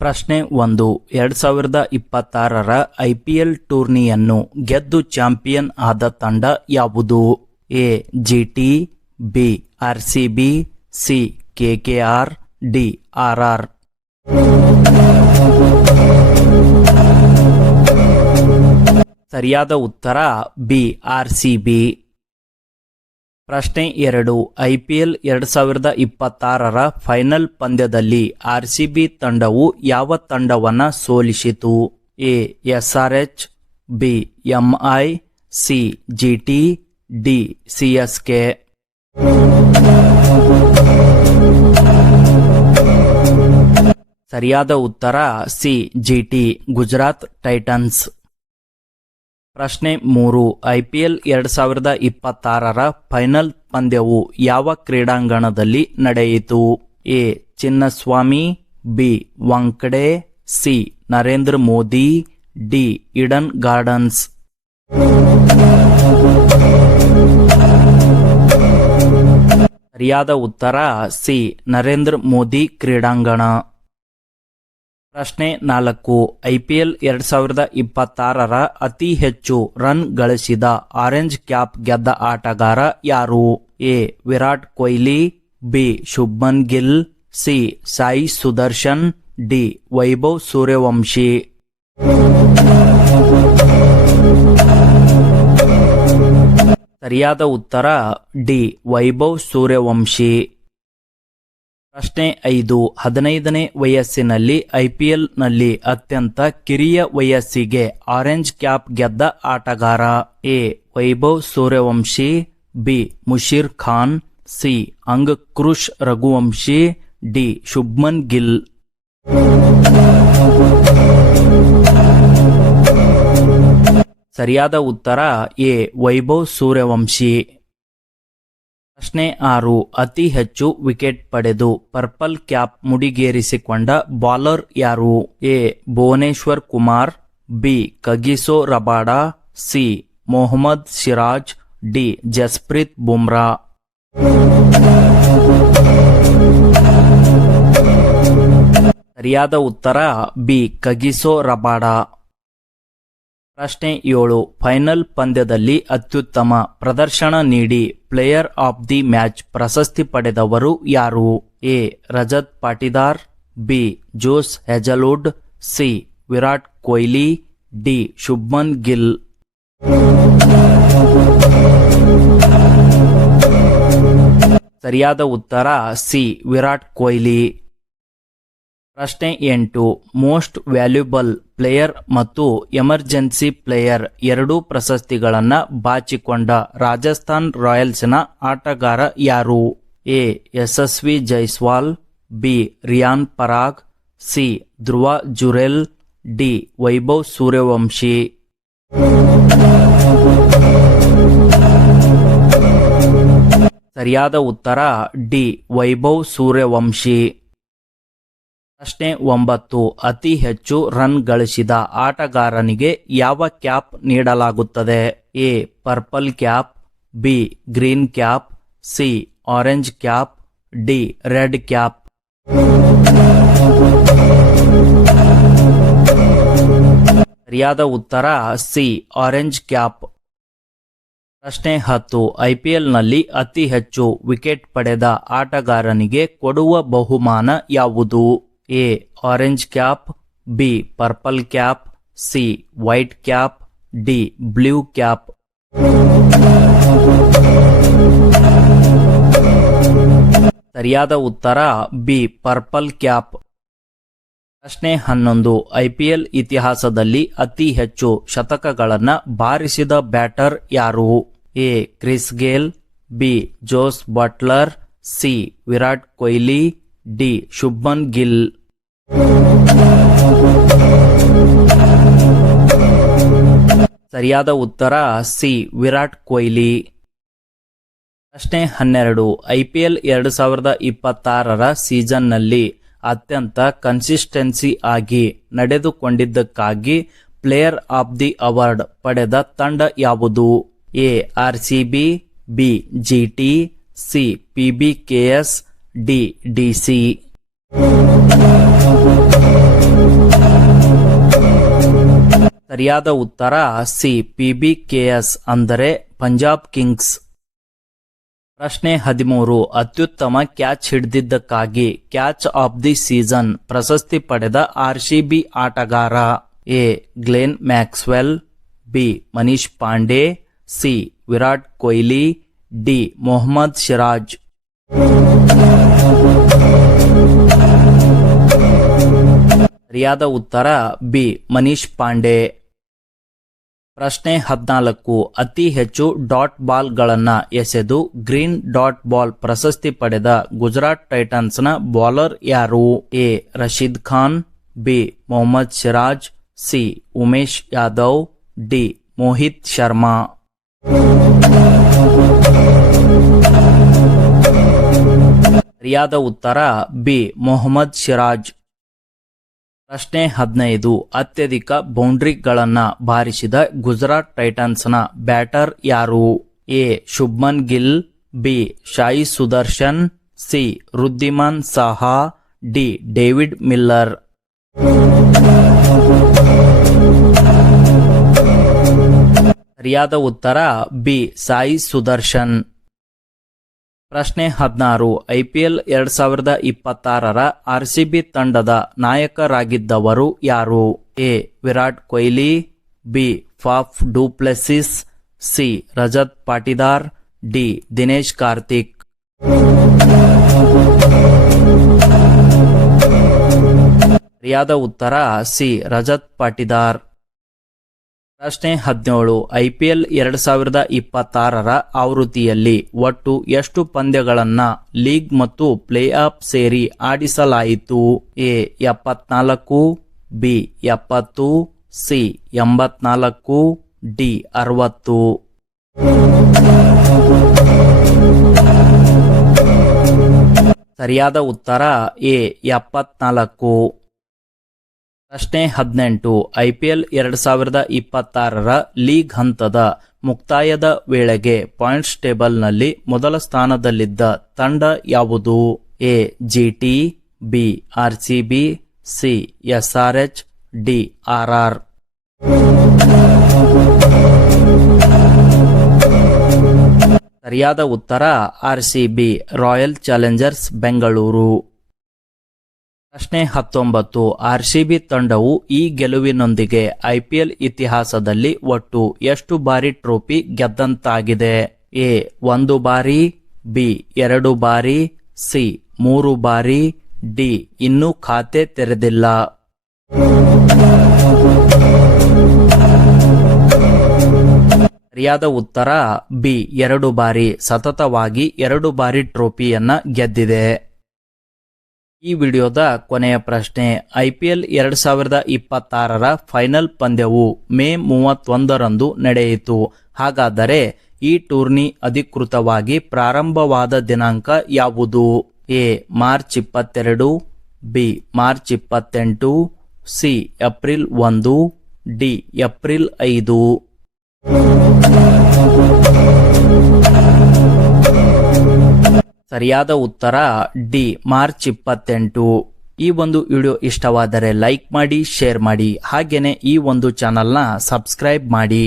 ಪ್ರಶ್ನೆ 1. 2026ರ IPL ಟೂರ್ನಿಯನ್ನು ಗೆದ್ದು champion ಆದ ತಂಡ ಯಾವುದು? A. GT, B. RCB, C. KKR, D. RR. ಸರಿಯಾದ ಉತ್ತರ ಬಿ. RCB. ಪ್ರಶ್ನೆ 2. IPL 2026ರ ಫೈನಲ್ ಪಂದ್ಯದಲ್ಲಿ RCB ತಂಡವು ಯಾವ ತಂಡವನ್ನು ಸೋಲಿಸಿತು? A. SRH, B. MI, C. GT, D. CSK. ಸರಿಯಾದ ಉತ್ತರ ಸಿ. GT, Gujarat Titans. ಪ್ರಶ್ನೆ 3. IPL 2026ರ ಫೈನಲ್ ಪಂದ್ಯವು ಯಾವ ಕ್ರೀಡಾಂಗಣದಲ್ಲಿ ನಡೆಯಿತು? A. Chinnaswamy, B. Wankhede, C. Narendra Modi, D. Eden gardens. ಸರಿಯಾದ ಉತ್ತರ ಸಿ. ನರೇಂದ್ರ ಮೋದಿ ಕ್ರೀಡಾಂಗಣ. ಪ್ರಶ್ನೆ 4. IPL 2026ರ ಅತಿ ಹೆಚ್ಚು ರನ್ ಗಳಿಸಿದ ಆರೆಂಜ್ ಕ್ಯಾಪ್ ಗೆದ್ದ ಆಟಗಾರ ಯಾರು? A. Virat Kohli, B. Shubman Gill, C. Sai Sudarshan, D. Vaibhav Suryavanshi. ಸರಿಯಾದ ಉತ್ತರ ಡಿ. ವೈಭವ್ ಸೂರ್ಯವಂಶಿ. ಪ್ರಶ್ನೆ 5. 15ನೇ ವಯಸ್ಸಿನಲ್ಲಿ IPLನಲ್ಲಿ ಅತ್ಯಂತ ಕಿರಿಯ ವಯಸ್ಸಿಗೆ ಆರೆಂಜ್ ಕ್ಯಾಪ್ ಗೆದ್ದ ಆಟಗಾರ? A. Vaibhav Suryavanshi, B. Musheer Khan, C. Angkrish Raghuvanshi, D. Shubman Gill. ಸರಿಯಾದ ಉತ್ತರ ಎ. ವೈಭವ್ ಸೂರ್ಯವಂಶಿ. ಪ್ರಶ್ನೆ 6. ಅತಿ ಹೆಚ್ಚು ವಿಕೆಟ್ ಪಡೆದು ಪರ್ಪಲ್ ಕ್ಯಾಪ್ ಮುಡಿಗೇರಿಸಿಕೊಂಡ ಬೌಲರ್ ಯಾರು? A. Bhuvneshwar Kumar, B. Kagiso Rabada, C. Mohammed Siraj, D. Jasprit Bumrah. ಸರಿಯಾದ ಉತ್ತರ ಬಿ. Kagiso Rabada. ಪ್ರಶ್ನೆ 7. ಫೈನಲ್ ಪಂದ್ಯದಲ್ಲಿ ಅತ್ಯುತ್ತಮ ಪ್ರದರ್ಶನ ನೀಡಿ ಪ್ಲೇಯರ್ ಆಫ್ ದಿ ಮ್ಯಾಚ್ ಪ್ರಶಸ್ತಿ ಪಡೆದವರು ಯಾರು? A. Rajat Patidar, B. Josh Hazlewood, C. Virat Kohli, D. Shubman Gill. ಸರಿಯಾದ ಉತ್ತರ ಸಿ. ವಿರಾಟ್ ಕೊಹ್ಲಿ. ಪ್ರಶ್ನೆ 8. ಮೋಸ್ಟ್ ವ್ಯಾಲ್ಯೂಬಲ್ ಪ್ಲೇಯರ್ ಮತ್ತು ಎಮರ್ಜೆನ್ಸಿ ಪ್ಲೇಯರ್ ಎರಡೂ ಪ್ರಶಸ್ತಿಗಳನ್ನು ಬಾಚಿಕೊಂಡ ರಾಜಸ್ಥಾನ್ ರಾಯಲ್ಸ್ನ ಆಟಗಾರ ಯಾರು? A. Yashasvi Jaiswal, B. Riyan Parag, C. Dhruv Jurel, D. Vaibhav Suryavanshi. ಸರಿಯಾದ ಉತ್ತರ ಡಿ. ವೈಭವ್ ಸೂರ್ಯವಂಶಿ. ಪ್ರಶ್ನೆ 9. ಅತಿ ಹೆಚ್ಚು ರನ್ ಗಳಿಸಿದ ಆಟಗಾರನಿಗೆ ಯಾವ ಕ್ಯಾಪ್ ನೀಡಲಾಗುತ್ತದೆ? A. Purple cap, B. Green cap, C. Orange cap, D. Red cap. ಸರಿಯಾದ ಉತ್ತರ ಸಿ. Orange cap. ಪ್ರಶ್ನೆ 10. IPLನಲ್ಲಿ ಅತಿ ಹೆಚ್ಚು ವಿಕೆಟ್ ಪಡೆದ ಆಟಗಾರನಿಗೆ ಕೊಡುವ ಬಹುಮಾನ ಯಾವುದು? A. Orange cap, B. Purple cap, C. White cap, D. Blue cap. ಸರಿಯಾದ ಉತ್ತರ ಬಿ. Purple cap. ಪ್ರಶ್ನೆ 11. IPL ಇತಿಹಾಸದಲ್ಲಿ ಅತಿ ಹೆಚ್ಚು ಶತಕಗಳನ್ನು ಬಾರಿಸಿದ ಬ್ಯಾಟರ್ ಯಾರು? A. Chris Gayle, B. Jos Buttler, C. Virat Kohli, D. Shubman Gill. ಸರಿಯಾದ ಉತ್ತರ ಸಿ. ವಿರಾಟ್ ಕೊಹ್ಲಿ. ಪ್ರಶ್ನೆ 12. IPL 2026ರ ಸೀಸನ್ನಲ್ಲಿ ಅತ್ಯಂತ ಕನ್ಸಿಸ್ಟೆನ್ಸಿ ಆಗಿ ನಡೆದುಕೊಂಡಿದ್ದಕ್ಕಾಗಿ ಪ್ಲೇಯರ್ ಆಫ್ ದಿ ಅವಾರ್ಡ್ ಪಡೆದ ತಂಡ ಯಾವುದು? A. RCB, B. GT, C. PBKS, D. DC. ಸರಿಯಾದ ಉತ್ತರ ಸಿ PBKS ಅಂದರೆ ಪಂಜಾಬ್ ಕಿಂಗ್ಸ್. ಪ್ರಶ್ನೆ 13. ಅತ್ಯುತ್ತಮ ಕ್ಯಾಚ್ ಹಿಡಿದಿದ್ದಕ್ಕಾಗಿ ಕ್ಯಾಚ್ ಆಫ್ ದಿ ಸೀಸನ್ ಪ್ರಶಸ್ತಿ ಪಡೆದ RCB ಆಟಗಾರ. A Glenn Maxwell, B Manish Pandey, C Virat Kohli, D Mohammed Siraj. ಸರಿಯಾದ ಉತ್ತರ ಬಿ ಮನೀಶ್ ಪಾಂಡೆ. ಪ್ರಶ್ನೆ 14. ಅತಿ ಹೆಚ್ಚು ಡಾಟ್ ಬಾಲ್ಗಳನ್ನು ಎಸೆದು ಗ್ರೀನ್ ಡಾಟ್ ಬಾಲ್ ಪ್ರಶಸ್ತಿ ಪಡೆದ ಗುಜರಾತ್ ಟೈಟನ್ಸ್ನ ಬೌಲರ್ ಯಾರು? A Rashid Khan, B Mohammed Siraj, C Umesh Yadav, D Mohit Sharma. ಸರಿಯಾದ ಉತ್ತರ ಬಿ ಮೊಹಮ್ಮದ್ ಸಿರಾಜ್. ಪ್ರಶ್ನೆ 15. ಅತ್ಯಧಿಕ ಬೌಂಡ್ರಿಗಳನ್ನು ಬಾರಿಸಿದ ಗುಜರಾತ್ ಟೈಟನ್ಸ್ನ ಬ್ಯಾಟರ್ ಯಾರು? A Shubman Gill, B Sai Sudharsan, C Wriddhiman Saha, D David Miller. ಸರಿಯಾದ ಉತ್ತರ ಬಿ ಸಾಯಿ ಸುದರ್ಶನ್. ಪ್ರಶ್ನೆ 16. IPL 2026ರ RCB ತಂಡದ ನಾಯಕರಾಗಿದ್ದವರು ಯಾರು? A Virat Kohli, B Faf du Plessis, C Rajat Patidar, D Dinesh Karthik. ಸರಿಯಾದ ಉತ್ತರ ಸಿ ರಜತ್ ಪಾಟಿದಾರ್. ಪ್ರಶ್ನೆ 17. IPL 2026ರ ಆವೃತ್ತಿಯಲ್ಲಿ ಒಟ್ಟು ಎಷ್ಟು ಪಂದ್ಯಗಳನ್ನು ಲೀಗ್ ಮತ್ತು ಪ್ಲೇ ಆಫ್ ಸೇರಿ ಆಡಿಸಲಾಯಿತು? A 74, B 70, C 84, D 60. ಸರಿಯಾದ ಉತ್ತರ ಎ 74. ಪ್ರಶ್ನೆ 18. IPL 2026ರ ಲೀಗ್ ಹಂತದ ಮುಕ್ತಾಯದ ವೇಳೆಗೆ ಪಾಯಿಂಟ್ಸ್ ಟೇಬಲ್ನಲ್ಲಿ ಮೊದಲ ಸ್ಥಾನದಲ್ಲಿದ್ದ ತಂಡ ಯಾವುದು? A GT, B RCB, C SRH, D RR. ಸರಿಯಾದ ಉತ್ತರ RCB ರಾಯಲ್ ಚಾಲೆಂಜರ್ಸ್ ಬೆಂಗಳೂರು. ಪ್ರಶ್ನೆ 19. RCB ತಂಡವು ಈ ಗೆಲುವಿನೊಂದಿಗೆ IPL ಇತಿಹಾಸದಲ್ಲಿ ಒಟ್ಟು ಎಷ್ಟು ಬಾರಿ ಟ್ರೋಫಿ ಗೆದ್ದಂತಾಗಿದೆ? ಎ 1 ಬಾರಿ, ಬಿ 2 ಬಾರಿ, ಸಿ 3 ಬಾರಿ, ಡಿ ಇನ್ನೂ ಖಾತೆ ತೆರೆದಿಲ್ಲ. ಸರಿಯಾದ ಉತ್ತರ ಬಿ 2 ಬಾರಿ. ಸತತವಾಗಿ 2 ಬಾರಿ ಟ್ರೋಫಿಯನ್ನ ಗೆದ್ದಿದೆ. ಈ ವಿಡಿಯೋದ ಕೊನೆಯ ಪ್ರಶ್ನೆ. IPL 2026ರ ಫೈನಲ್ ಪಂದ್ಯವು ಮೇ 31ರಂದು ನಡೆಯಿತು. ಹಾಗಾದರೆ ಈ ಟೂರ್ನಿ ಅಧಿಕೃತವಾಗಿ ಪ್ರಾರಂಭವಾದ ದಿನಾಂಕ ಯಾವುದು? A March 22, B March 28, C April 1, D April 5. ಸರಿಯಾದ ಉತ್ತರ ಡಿ ಮಾರ್ಚ್ 28. ಈ ಒಂದು ವಿಡಿಯೋ ಇಷ್ಟವಾದರೆ ಲೈಕ್ ಮಾಡಿ, ಶೇರ್ ಮಾಡಿ, ಹಾಗೇನೆ ಈ ಒಂದು ಚಾನಲ್ನ ಸಬ್ಸ್ಕ್ರೈಬ್ ಮಾಡಿ.